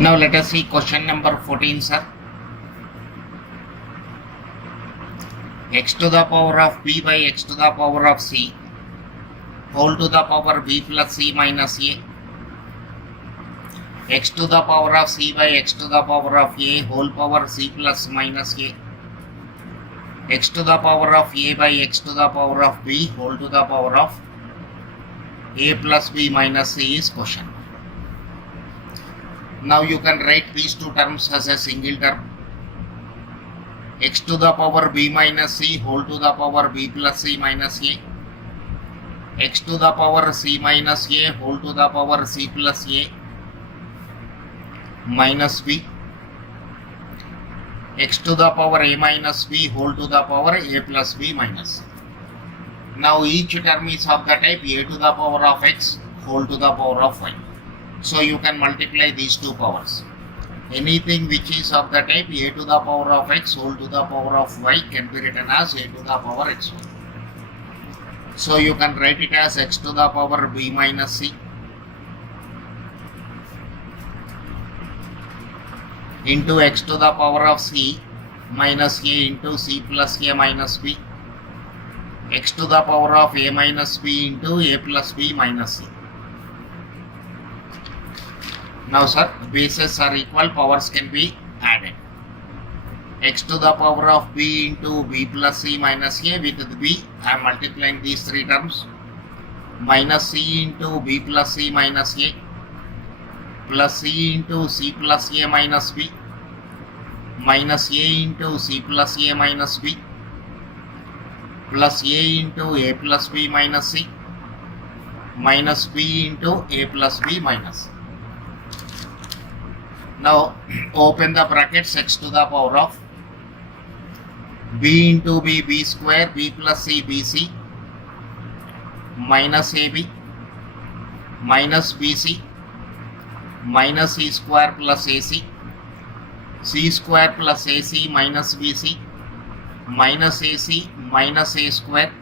Now let us see question number 14, sir. X to the power of b by x to the power of c whole to the power b plus c minus a, x to the power of c by x to the power of a whole power c plus minus a, x to the power of a by x to the power of b whole to the power of a plus b minus c is question. Now you can write these two terms as a single term. X to the power b minus c whole to the power b plus c minus a, x to the power c minus a whole to the power c plus a minus b, x to the power a minus b whole to the power a plus b minus c. Now each term is of the type a to the power of x whole to the power of y. So you can multiply these two powers. Anything which is of the type a to the power of x whole to the power of y can be written as a to the power xy. So you can write it as x to the power b minus c into x to the power of c minus a into c plus a minus b, x to the power of a minus b into a plus b minus c. Now sir, bases are equal, powers can be added. X to the power of b into b plus c minus a, with the b I am multiplying these three terms, minus c into b plus c minus a plus c into c plus a minus b minus a into c plus a minus b plus a into a plus b minus c minus b into a plus b minus c. Now open the brackets, x to the power of b into b square b plus c bc minus ab minus bc minus c square plus ac c square plus ac minus bc minus ac minus a square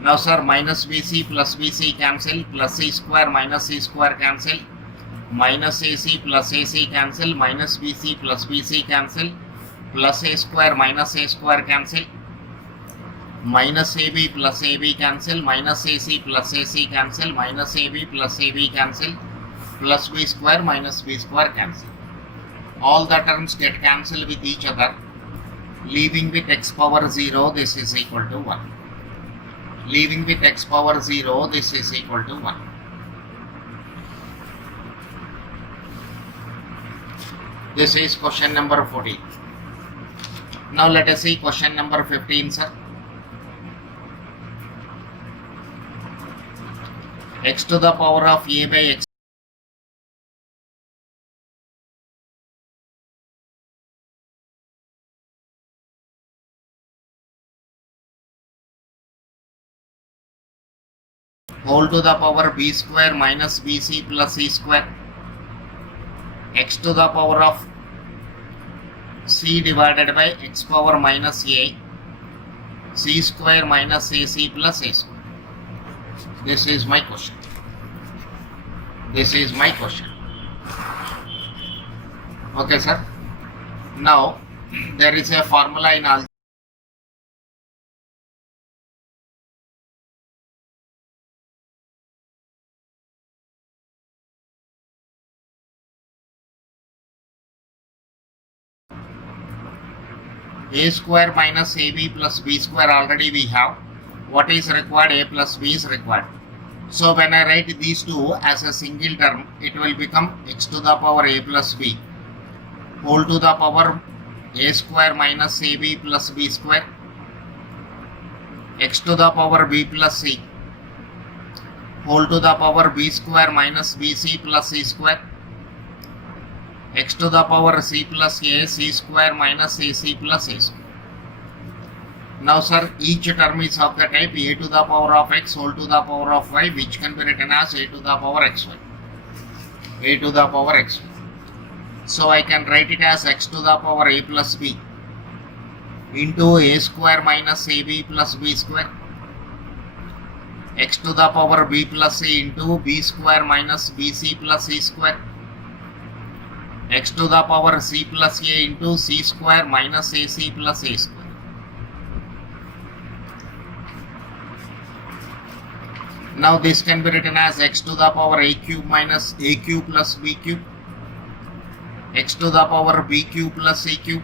now sir, minus bc plus bc cancel, plus c square minus c square cancel, minus ac plus ac cancel, minus bc plus bc cancel, plus a square minus a square cancel, minus ab plus ab cancel, minus ac plus ac cancel, minus ab plus ab cancel, plus b square minus b square cancel. All the terms get cancelled with each other, leaving with x power 0, this is equal to 1. Leaving with x power 0, this is equal to 1. This is question number 14. Now let us see question number 15, sir. X to the power of a by x whole to the power b square minus bc plus c square, x to the power of c divided by x power minus a, c square minus ac plus a square. This is my question. This is my question. Okay, sir. Now there is a formula in algebra. A square minus ab plus b square already we have. What is required? A plus b is required. So when I write these two as a single term, it will become x to the power a plus b whole to the power a square minus ab plus b square, x to the power b plus c whole to the power b square minus bc plus c square, x to the power c plus a c square minus ac plus a square. Now sir, each term is of the type a to the power of x whole to the power of y, which can be written as a to the power xy. A to the power xy. So I can write it as x to the power a plus b into a square minus ab plus b square, x to the power b plus c into b square minus bc plus c square, x to the power c plus a into c square minus ac plus a square. Now this can be written as x to the power a cube minus a cube plus b cube, x to the power b cube plus c cube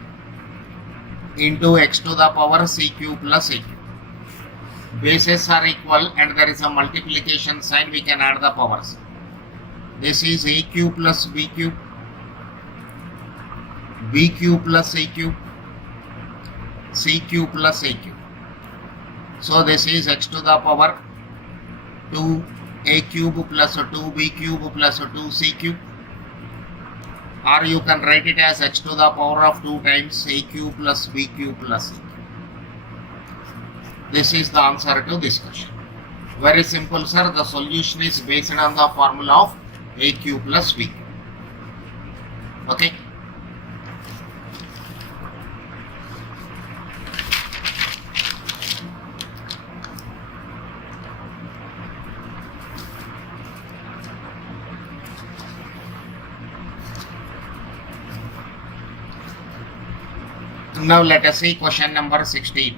into x to the power c cube plus a cube. Bases are equal and there is a multiplication sign, we can add the powers. This is a cube plus b cube plus a cube, c cube plus a cube. So this is x to the power 2a cube plus 2b cube plus 2c cube, or you can write it as x to the power of 2 times a cube plus b cube plus c cube. This is the answer to this question. Very simple, sir. The solution is based on the formula of a cube plus b cube. Okay. Now let us see question number 16.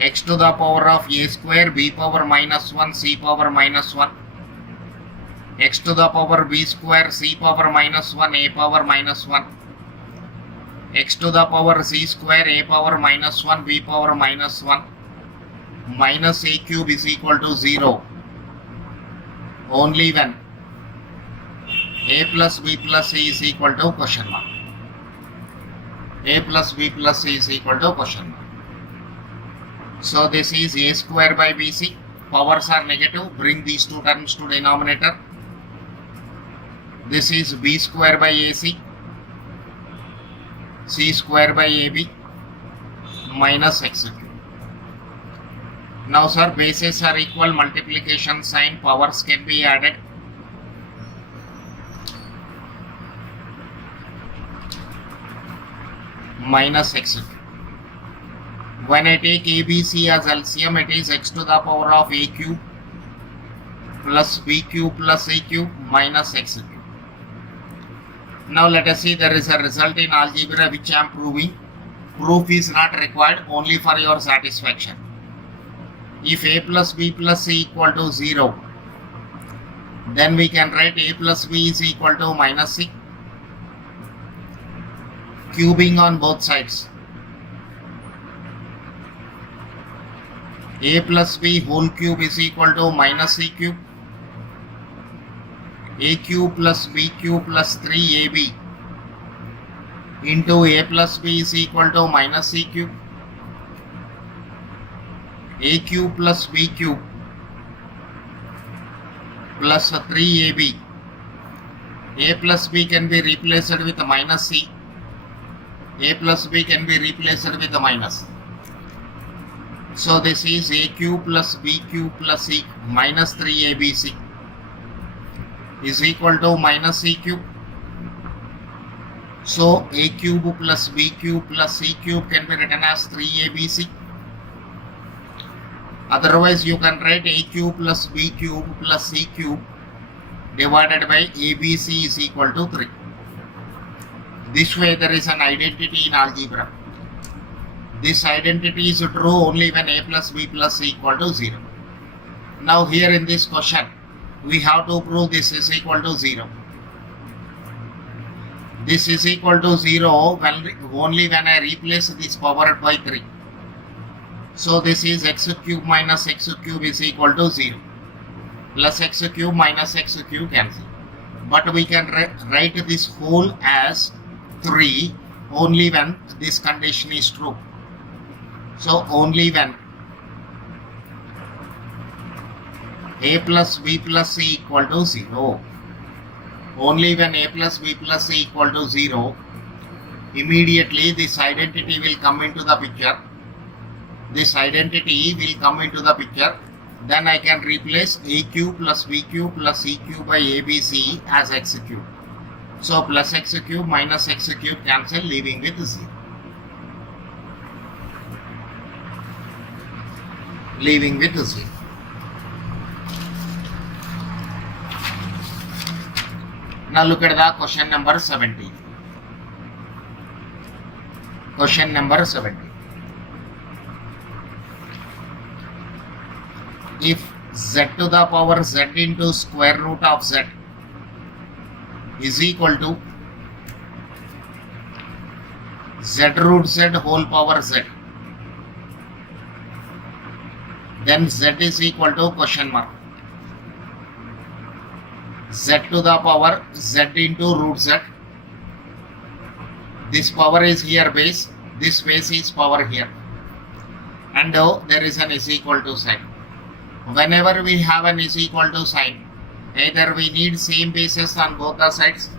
X to the power of a square b power minus 1 c power minus 1, x to the power b square c power minus 1 a power minus 1, x to the power c square a power minus 1 b power minus 1 minus a cube is equal to 0 only when a plus b plus c is equal to question mark. A plus b plus c is equal to question mark. So this is a square by bc. Powers are negative. Bring these two terms to denominator. This is b square by ac, c square by ab minus x cube. Now sir, bases are equal, multiplication sign, powers can be added. Minus x cube. When I take ABC as LCM, it is x to the power of a cube plus b cube plus a cube minus x cube. Now let us see, there is a result in algebra which I am proving. Proof is not required, only for your satisfaction. If a plus b plus c equal to 0, then we can write a plus b is equal to minus c. Cubing on both sides. A plus b whole cube is equal to minus c cube. A cube plus b cube plus 3ab into a plus b is equal to minus c cube. A cube plus b cube plus 3ab. A plus b can be replaced with minus c. A plus b can be replaced with a minus. So this is a cube plus b cube plus c minus 3abc is equal to minus c cube. So a cube plus b cube plus c cube can be written as 3abc. Otherwise you can write a cube plus b cube plus c cube divided by abc is equal to 3. This way there is an identity in algebra. This identity is true only when a plus b plus c equal to 0. Now here in this question, we have to prove this is equal to 0. This is equal to 0 when, only when I replace this power by 3. So this is x cube minus x cube is equal to 0. Plus x cube minus x cube cancel. But we can write this whole as 3 only when this condition is true. So only when a plus b plus c equal to 0. Only when a plus b plus c equal to 0, immediately this identity will come into the picture. This identity will come into the picture. then I can replace AQ plus BQ plus EQ by ABC as X cube. So plus X cube minus X cube cancel, leaving with 0. Leaving with 0. Now look at the question number 17. Question number 17. If z to the power z into square root of z is equal to z root z whole power z, then z is equal to question mark z to the power z into root z. This power is here base, this base is power here, and there is an is equal to sign. Whenever we have an is equal to sign, either we need same bases on both the sides,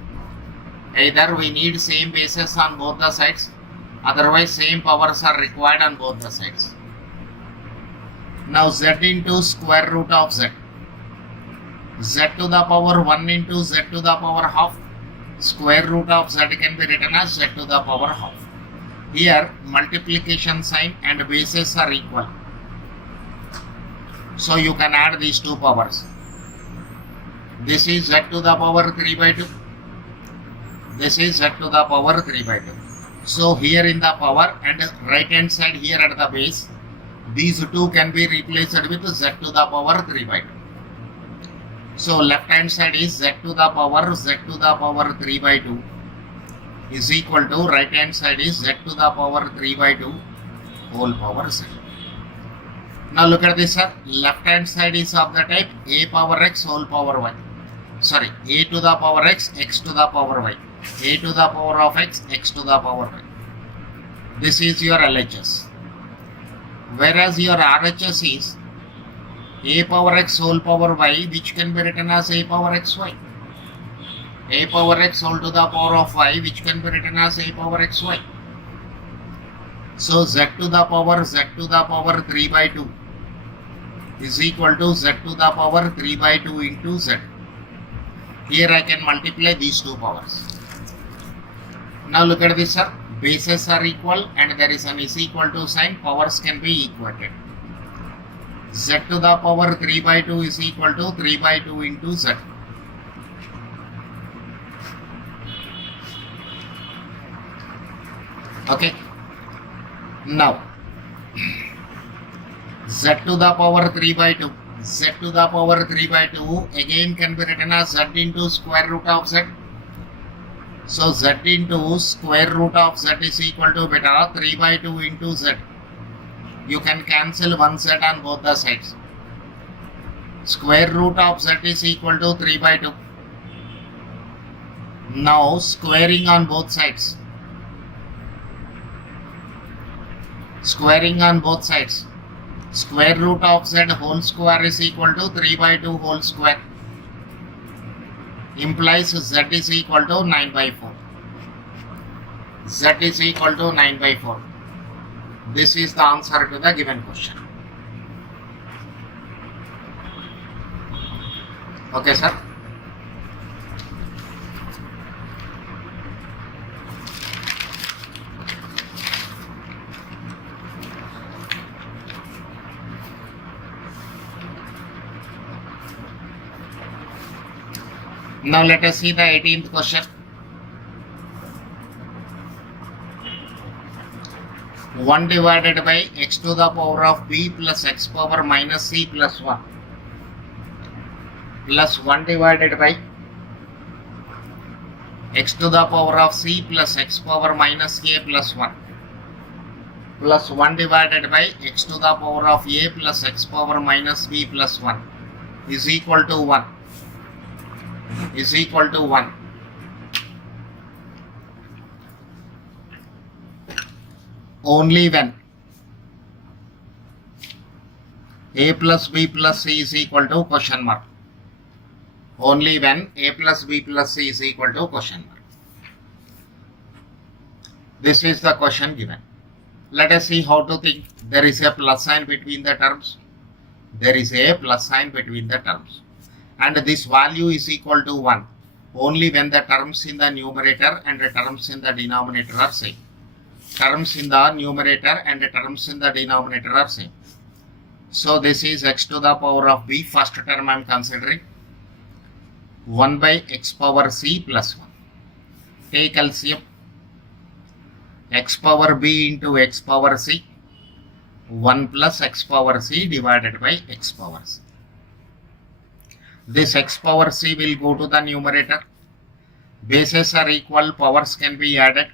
otherwise same powers are required on both the sides. Now z into square root of z, z to the power 1 into z to the power half, square root of z can be written as z to the power half. Here multiplication sign and bases are equal, so you can add these two powers. This is z to the power 3 by 2. This is z to the power 3 by 2. So here in the power and right hand side here at the base, these two can be replaced with z to the power 3 by 2. So left hand side is z to the power 3 by 2 is equal to right hand side is z to the power 3 by 2 whole power z. Now look at this, sir. Left hand side is of the type a power x whole power y. Sorry, a to the power x, x to the power y. A to the power of x, x to the power y. This is your LHS. Whereas your RHS is a power x whole power y, which can be written as a power xy. A power x whole to the power of y, which can be written as a power xy. So z to the power 3 by 2 is equal to z to the power 3 by 2 into z. Here I can multiply these two powers. Now look at this, sir. Bases are equal and there is an is equal to sign. Powers can be equated. Z to the power 3 by 2 is equal to 3 by 2 into z. Okay. Now z to the power 3 by 2, z to the power 3 by 2 again can be written as z into square root of z. So z into square root of z is equal to beta 3 by 2 into z. You can cancel one z on both the sides. Square root of z is equal to 3 by 2. Now squaring on both sides. Squaring on both sides. Square root of z whole square is equal to 3 by 2 whole square. Implies z is equal to 9 by 4. Z is equal to 9 by 4. This is the answer to the given question. Okay, sir. Now let us see the 18th question. 1 divided by x to the power of b plus x power minus c plus 1 plus 1 divided by x to the power of c plus x power minus a plus 1 plus 1 divided by x to the power of a plus x power minus b plus 1 is equal to 1. Is equal to 1. Only when a plus b plus c is equal to question mark. Only when a plus b plus c is equal to question mark. This is the question given. Let us see how to think. There is a plus sign between the terms. there is a plus sign between the terms, and this value is equal to 1 only when the terms in the numerator and the terms in the denominator are same. Terms in the numerator and the terms in the denominator are same. So this is x to the power of b. First term I am considering 1 by x power c plus 1. Take LCM. X power b into x power c, 1 plus x power c divided by x power c. This x power c will go to the numerator. Bases are equal, powers can be added.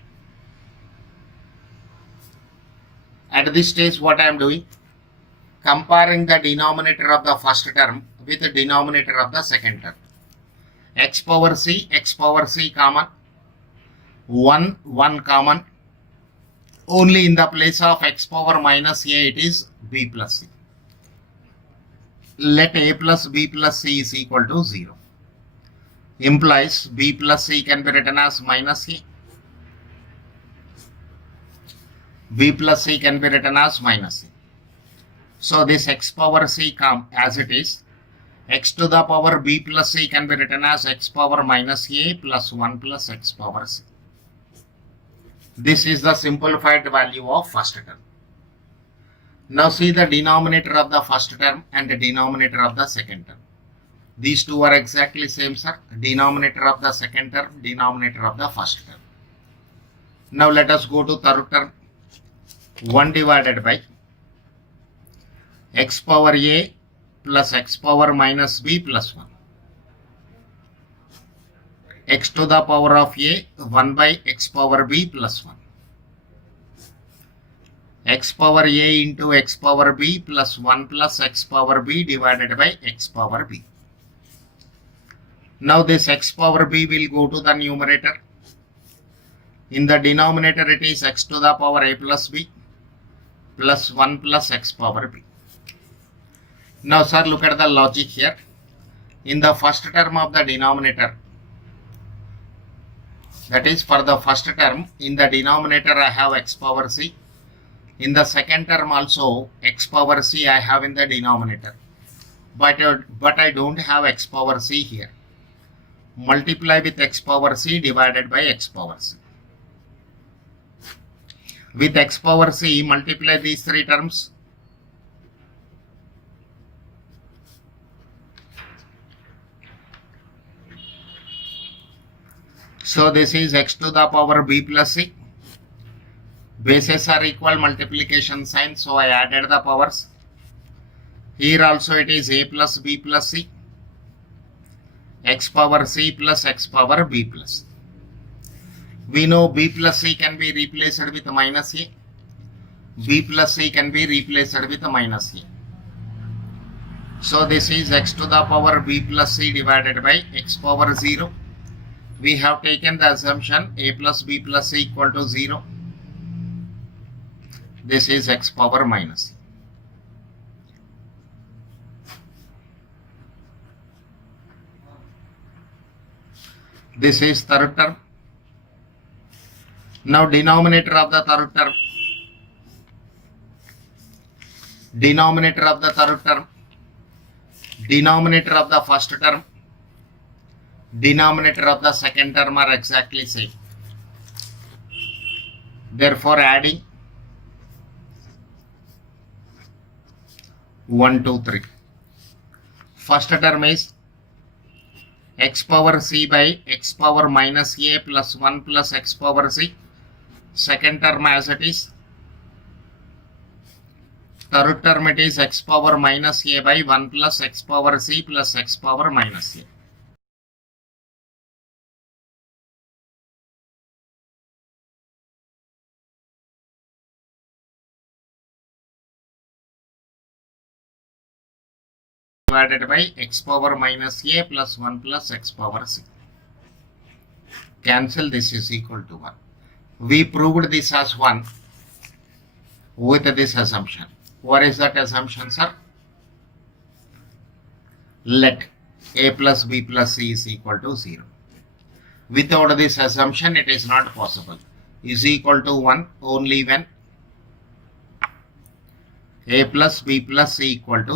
At this stage, what I am doing? Comparing the denominator of the first term with the denominator of the second term. X power c common. 1 common. Only in the place of x power minus a, it is b plus c. Let a plus b plus c is equal to 0. Implies b plus c can be written as minus a. B plus c can be written as minus a. So this x power c come as it is. X to the power b plus c can be written as x power minus a plus 1 plus x power c. This is the simplified value of first term. Now see the denominator of the first term and the denominator of the second term. These two are exactly same, sir. Denominator of the second term, denominator of the first term. Now let us go to third term. 1 divided by x power a plus x power minus b plus 1. X to the power of a, 1 by x power b plus 1. X power a into x power b plus 1 plus x power b divided by x power b. Now this x power b will go to the numerator. In the denominator it is x to the power a plus b plus 1 plus x power b. Now sir, look at the logic here. In the first term of the denominator, that is for the first term, in the denominator I have x power c. In the second term also x power c I have in the denominator. But I don't have x power c here. Multiply with x power c divided by x power c. With x power c, multiply these three terms. So this is x to the power b plus c. Bases are equal, multiplication sign, so I added the powers. Here also it is a plus b plus c. X power c plus x power b plus. We know b plus c can be replaced with minus a. B plus c can be replaced with minus a. So this is x to the power b plus c divided by x power 0. We have taken the assumption a plus b plus c equal to 0. This is x power minus c. This is third term. Now denominator of the third term. Denominator of the third term. Denominator of the first term. Denominator of the second term are exactly same. Therefore adding 1, 2, 3. First term is x power c by x power minus a plus 1 plus x power c. Second term as it is. Third term it is x power minus a by 1 plus x power c plus x power minus a. Divided by x power minus a plus 1 plus x power c. Cancel, this is equal to 1. We proved this as 1 with this assumption. What is that assumption, sir? Let a plus b plus c is equal to 0. Without this assumption, it is not possible. Is equal to 1 only when a plus b plus c equal to